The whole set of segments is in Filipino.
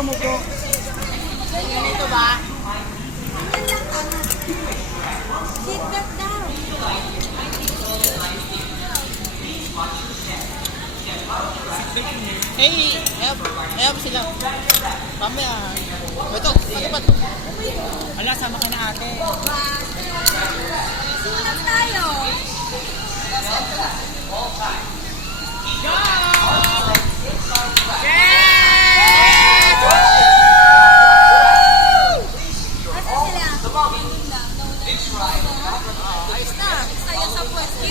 mo po. Ganito ba? Seatbelt daw. Hey, help sila. Mamaya. Ito, patupat. Ala, sama ka na ate. Sulat tayo. Ayos na. Saya sa pwesto.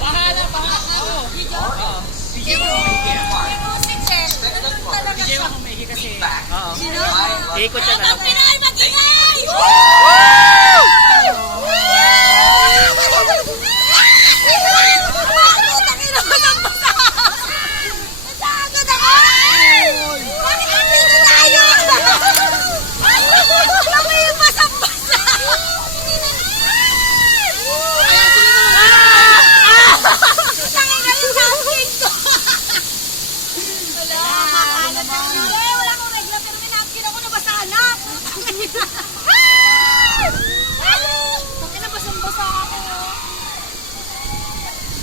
Bahala, ako. DJ mo kung may kasi. Oo. Iikot siya na lang. Ay, mag-ingay!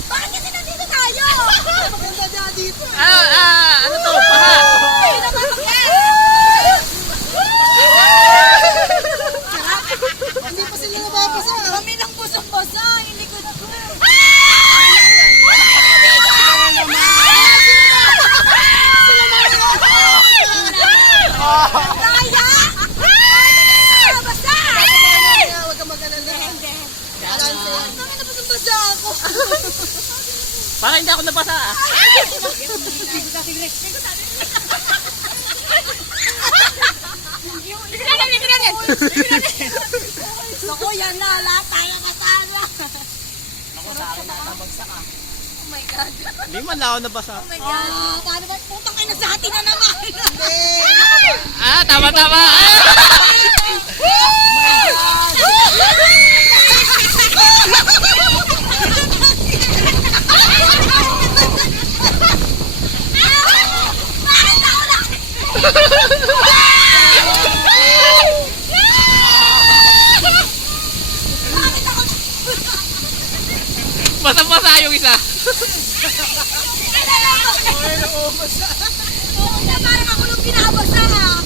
Bakit kasi nandito tayo? Maganda na dito. Ano to? Paha. Ayun na bakit? Hindi pa sila nababasa. Kami ng busong-basa. Hindi ko na. Para hindi ako nabasa. Ako yan na, lahat tayo kasala. Ako sa akin natabagsak ah. Oh my God. Hindi man lang ako nabasa. Oh my God. Paano ba? Putang ina sa atin na naman. Tama. Basa-basa yung isa. Parang ako nung pinabasa ha.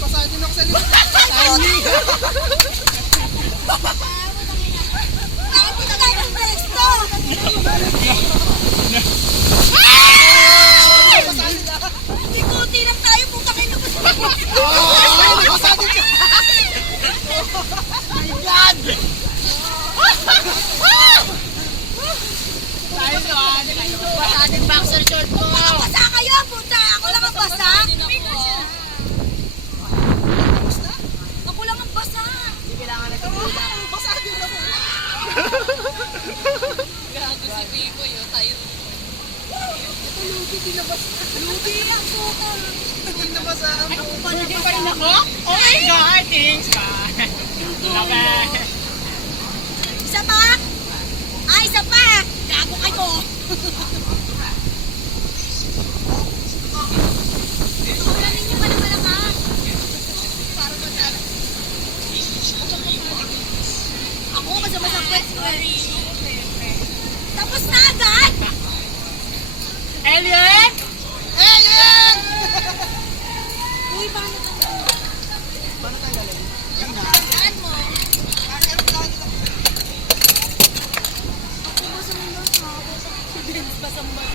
Pasahin din ako sa likod. Bakit ko na tayo ng presto? Hindi kunti lang tayo. Puta kayo na ba sa Ating boxer short ko. basa kayo, puta! Ako lang ang basa! Ako lang ang basa! Hindi kailangan na ito. Basa din ako! Gago si Pico yun, tayo. Ito lugi, tinabas na. Lugi ang sukol! Tinabasa ang Ako pa Hindi pa rin ako? Oh my God! Thanks ka! Okay. Isa pa? Isa pa! Gago kayo! Ulan ninyo pa na malakas! Para matala. Ako, masama sa pwesto eh. Tapos na agad! Elliot!